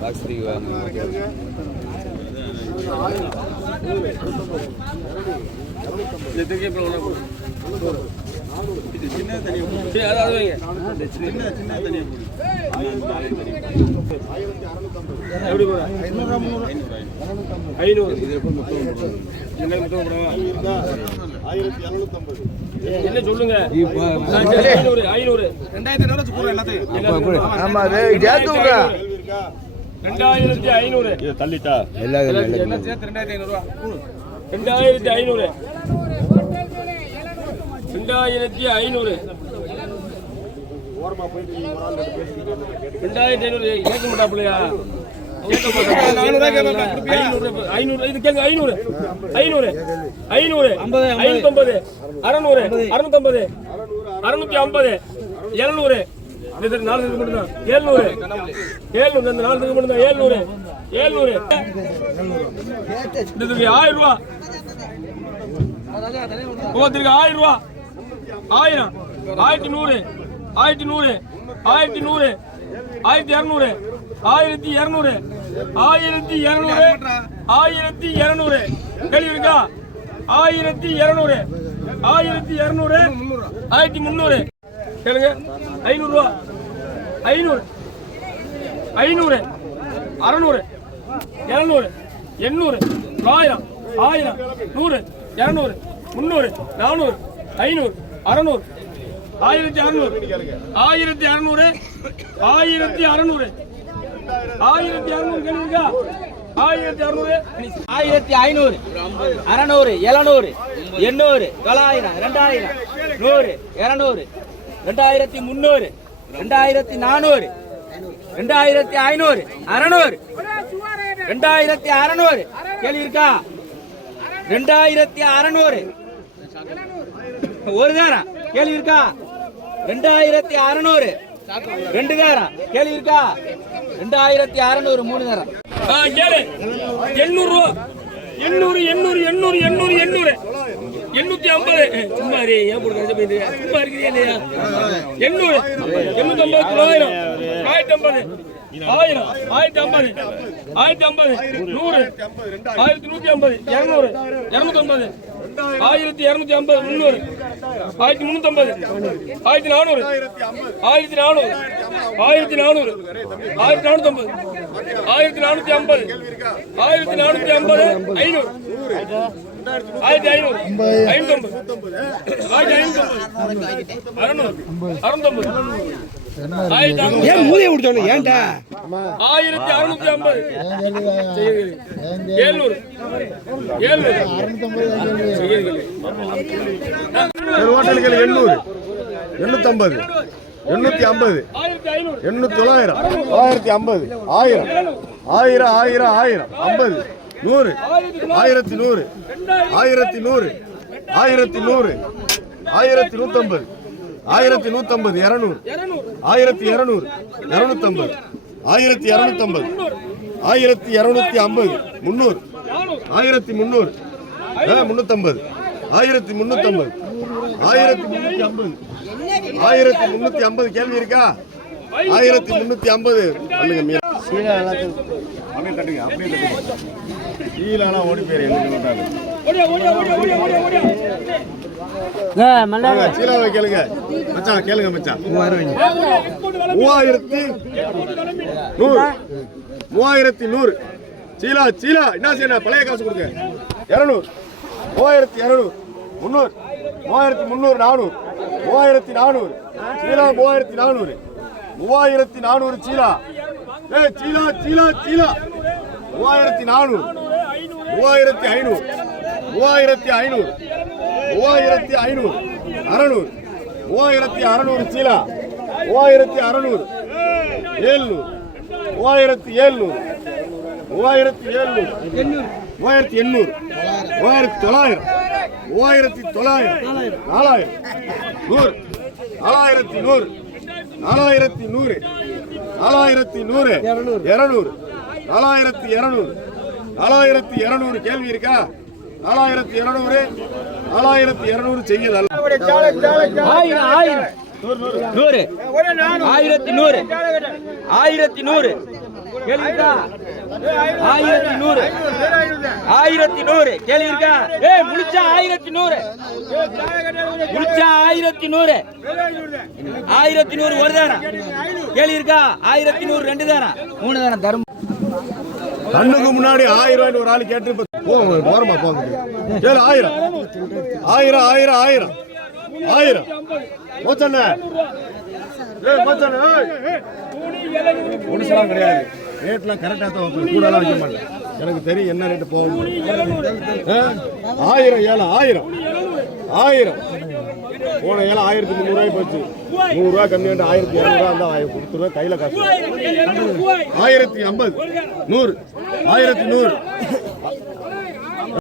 Box three வாங்க சரி சின்ன சின்ன தனியாக ஐநூறு என்ன சொல்லுங்க ஐநூறு. ஐநூறு ரெண்டாயிரத்தி ஐநூறு ரெண்டாயிரத்தி ஐநூறு தள்ளிட்டா சேர்த்து ரெண்டாயிரத்தி ஐநூறுவா ரெண்டாயிரத்தி ஐநூறு ரெண்டாயிரத்தி ஐநூறு. ரெண்டாயிரத்தி ஐநூறு கேட்க மாட்டாப்புலையா அறுநூத்தி ஐம்பது எழுநூறு. நாலு மட்டும்தான். ஏழ்நூறு ஏழ்நூறு இந்த நாலு இதுக்கு மட்டும்தான். ஏழ்நூறு ஏழ்நூறு இதுக்கு ஆயிரம் ரூபா ஒவ்வொருத்தருக்கு ஆயிரம் ரூபா ஆயிரம் ஆயிரத்தி நூறு. ஆயிரத்தி நூறு ஆயிரத்தி நூறு ஆயிரத்தி இரநூறு ஆயிரத்தி இரநூறு ஆயிரத்தி இரநூறு ஆயிரத்தி இரநூறு. கேள்வி இருக்கா? ஆயிரத்தி இரநூறு ஆயிரத்தி இரநூறு ஆயிரத்தி முந்நூறு. கேளுங்க. ஐநூறுரூவா. ஐநூறு. ஐநூறு. அறநூறு. இரநூறு. எண்ணூறு. ஆயிரம். ஆயிரம். நூறு. இரநூறு. முந்நூறு. நானூறு. ஐநூறு. அறநூறு. ஆயிரத்தி அறநூறு. ஆயிரத்தி அறநூறு. ஆயிரத்தி அறநூறு. ஆயிரத்தி அறுநூறு கேளுங்க ஆயிரத்தி அறநூறு. ஆயிரத்தி ஐநூறு. அறநூறு எழுநூறு எண்ணூறு தொள்ளாயிரம் ரெண்டாயிரம் நூறு இரநூறு ரெண்டாயிரத்தி முந்நூறு ரெண்டாயிரத்தி நானூறு ரெண்டாயிரத்தி ஐநூறு அறநூறு ரெண்டாயிரத்தி அறநூறு. கேள்வி இருக்கா? ரெண்டாயிரத்தி அறநூறு. ஒரு நேரம். கேள்வி இருக்கா? ரெண்டாயிரத்தி அறுநூறு. ரெண்டு தாரம் கேள்வி இருக்கா? ரெண்டாயிரத்தி அறுநூறு மூணு தாரம் ஆ, கேளு. எண்ணூறு எண்ணூறு எண்ணூறு எண்ணூறு எண்ணூறு எண்ணூறு. எண்ணூத்தி ஐம்பது. சும்மா ஏன் போட்டு போயிட்டு சும்மா இருக்கிறீங்க இல்லையா? எண்ணூறு. எண்ணூத்தி ஐம்பது தொள்ளாயிரம். ஆயிரத்தி ஐம்பது. ஆயிரம். ஆயிரத்தி ஐம்பது. ஆயிரத்தி ஐம்பது. நூறு. ஆயிரத்தி நூத்தி ஐம்பது. இருநூறு. இருநூத்தி ஐம்பது ஆயிரத்தி இருநூத்தி ஐம்பது. முந்நூறு. ஆயிரத்தி முன்னூத்தி ஐம்பது ஆயிரத்தி நானூறு. ஆயிரத்தி நானூறு. ஆயிரத்தி நானூறு. ஆயிரத்தி நானூத்தி ஐம்பது ஆயிரத்தி நானூத்தி ஐம்பது. ஆயிரத்தி நானூத்தி ஐம்பது ஐநூறு. ஆயிரத்தி ஐநூறு. ஐநூத்தம்பது. ஆயிரத்தி ஐநூத்தம்பது. அறுநூறு. அறுநூத்தம்பது. அறுநூறு மூலையை விடுத்தோம் ஏன்டா? ஆயிரத்தி அறுநூத்தி ஐம்பது. ஏழ்நூறு. ஹோட்டல்கள் எண்ணூறு. எண்ணூத்தம்பது. எண்ணூத்தி ஐம்பது. எண்ணூத்தி தொள்ளாயிரம் ஆயிரத்தி ஐம்பது. ஆயிரம். ஆயிரம் ஆயிரம் ஆயிரம். ஐம்பது. நூறு. ஆயிரத்தி நூறு. ஆயிரத்தி நூறு. ஆயிரத்தி நூறு. ஆயிரத்தி நூத்தம்பது. ஆயிரத்தி நூத்தம்பது இரநூறு. இருநூறு ஆயிரத்தி இரநூறு இரநூத்தம்பது. ஆயிரத்தி இரநூத்தம்பது. ஆயிரத்தி இரநூத்தி ஐம்பது முந்நூறு. ஆயிரத்தி முந்நூறு. ஆ, ஐம்பது ஆயிரத்தி முந்நூத்தம்பது. ஆயிரத்தி முந்நூத்தி ஐம்பது. ஆயிரத்தி முன்னூத்தி ஐம்பது. கேள்வி இருக்கா? ஆயிரத்தி முன்னூத்தி ஐம்பது. சொல்லுங்க அப்படியே தட்டுங்க அப்படியே தட்டுங்க. கீழெல்லாம் ஓடி போயிரு எங்க மாட்டாங்க ஓடியா ஓடியா ஓடியா ஓடியா ஓடியா ஓடியா. வாங்க, சீலாவை கேளுங்க. மச்சான் கேளுங்க மச்சான். மூவாயிரத்தி நூறு. மூவாயிரத்தி நூறு. சீலா சீலா என்ன செய்யணும் பழைய காசு கொடுங்க. இரநூறு. மூவாயிரத்தி இரநூறு. முந்நூறு. மூவாயிரத்தி முந்நூறு நானூறு. மூவாயிரத்தி நானூறு. சீலா மூவாயிரத்தி நானூறு. மூவாயிரத்தி நானூறு சீலா. ஏ சீலா சீலா சீலா. மூவாயிரத்தி நானூறு. மூவாயிரத்தி ஐநூறு. மூவாயிரத்தி ஐநூறு. மூவாயிரத்தி ஐநூறு. அறநூறு. மூவாயிரத்தி அறநூறு சீலா. மூவாயிரத்தி அறநூறு. ஏழ்நூறு. மூவாயிரத்தி ஏழ்நூறு. மூவாயிரத்தி ஏழ்நூறு. மூவாயிரத்தி எண்ணூறு. மூவாயிரத்தி தொள்ளாயிரம். மூவாயிரத்தி தொள்ளாயிரம். நாலாயிரம். நூறு. நாலாயிரத்தி நூறு. நாலாயிரத்தி நூறு. நாலாயிரத்தி நூறு. இருநூறு. நாலாயிரத்தி இருநூறு. நாலாயிரத்தி இருநூறு கேள்வி இருக்கா? நாலாயிரத்தி இருநூறு. நாலாயிரத்தி இருநூறு செய்ய ஆயிரம் ஆயிரம். நூறு. ஆயிரத்தி நூறு. ஆயிரத்தி நூறு. கேள்வி இருக்கா? ஆயிரத்தி நூறு. ஆயிரத்தி நூறு. கேள்வி இருக்கா? ஏய் முடிச்சா ஆயிரத்தி நூறு. முடிச்சா ஆயிரத்தி நூறு. ஆயிரத்தி நூறு ஒரு தானா? கேள்வி இருக்கா? ஆயிரத்தி நூறு ரெண்டு தானா? மூணு தானா? தரும் கண்ணுக்கு முன்னாடி ஆயிரம் ரூபாய் ஒரு ஆள் கேட்டு போங்க போறமா போங்க. கேளு ஆயிரம். ஆயிரம் ஆயிரம் ஆயிரம். ஆயிரம். போச்சண்ணே ஒன்றுலாம் கிடையாது. ரேட்லாம் கரெக்டாக தான் வைப்பேன் கூடலாம் வைக்க மாட்டேன். எனக்கு தெரியும் என்ன ரேட்டு போகும் ஆ? ஆயிரம் ஏழை ஆயிரம். ஆயிரம். போன ஏழை ஆயிரத்தி முந்நூறுவாய் போச்சு. நூறுரூவா கம்மியாண்டு ஆயிரத்தி இரநூறுவா இருந்தால் கொடுத்துருவேன் கையில் காசு. ஆயிரத்தி ஐம்பது. நூறு. ஆயிரத்தி நூறு.